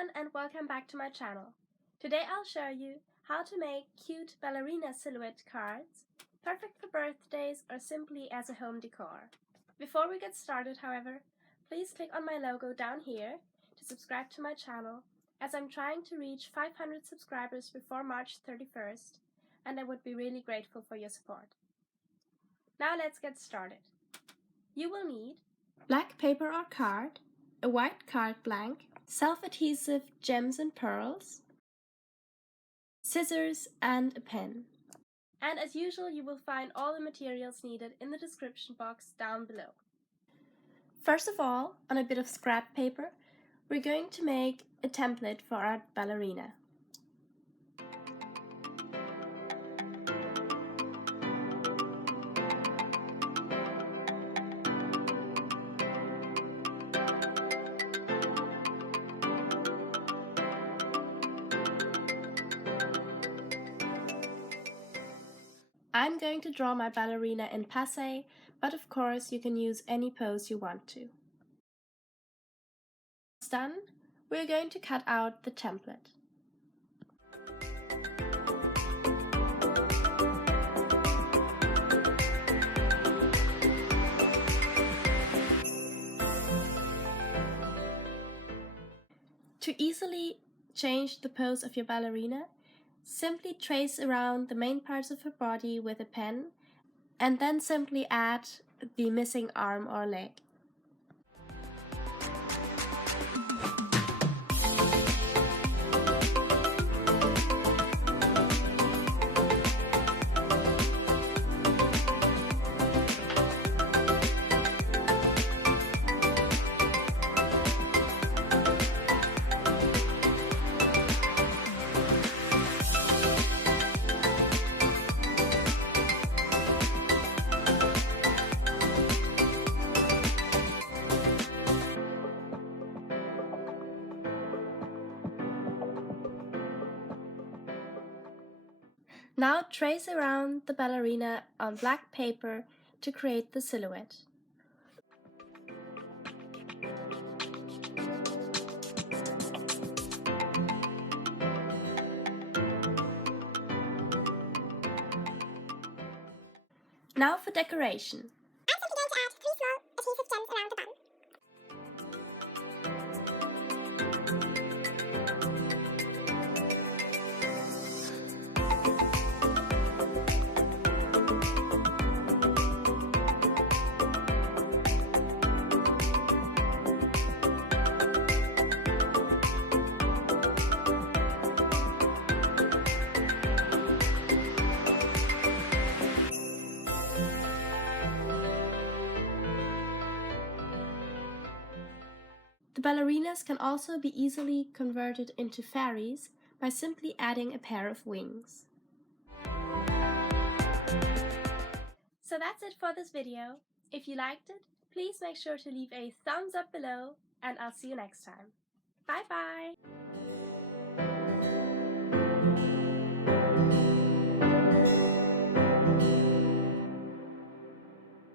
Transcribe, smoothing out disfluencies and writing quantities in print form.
everyone and welcome back to my channel. Today I'll show you how to make cute ballerina silhouette cards, perfect for birthdays or simply as a home decor. Before we get started, however, please click on my logo down here to subscribe to my channel, as I'm trying to reach 500 subscribers before March 31st, and I would be really grateful for your support. Now let's get started. You will need black paper or card, a white card blank, self-adhesive gems and pearls, scissors and a pen. And as usual, you will find all the materials needed in the description box down below. First of all, on a bit of scrap paper, we're going to make a template for our ballerina. I'm going to draw my ballerina in passe, but of course you can use any pose you want to. Once done, we're going to cut out the template. To easily change the pose of your ballerina, simply trace around the main parts of her body with a pen and then simply add the missing arm or leg. Now trace around the ballerina on black paper to create the silhouette. Now for decoration. I'm simply going to add 3 small adhesive gems around the bun. The ballerinas can also be easily converted into fairies by simply adding a pair of wings. So that's it for this video. If you liked it, please make sure to leave a thumbs up below, and I'll see you next time. Bye bye!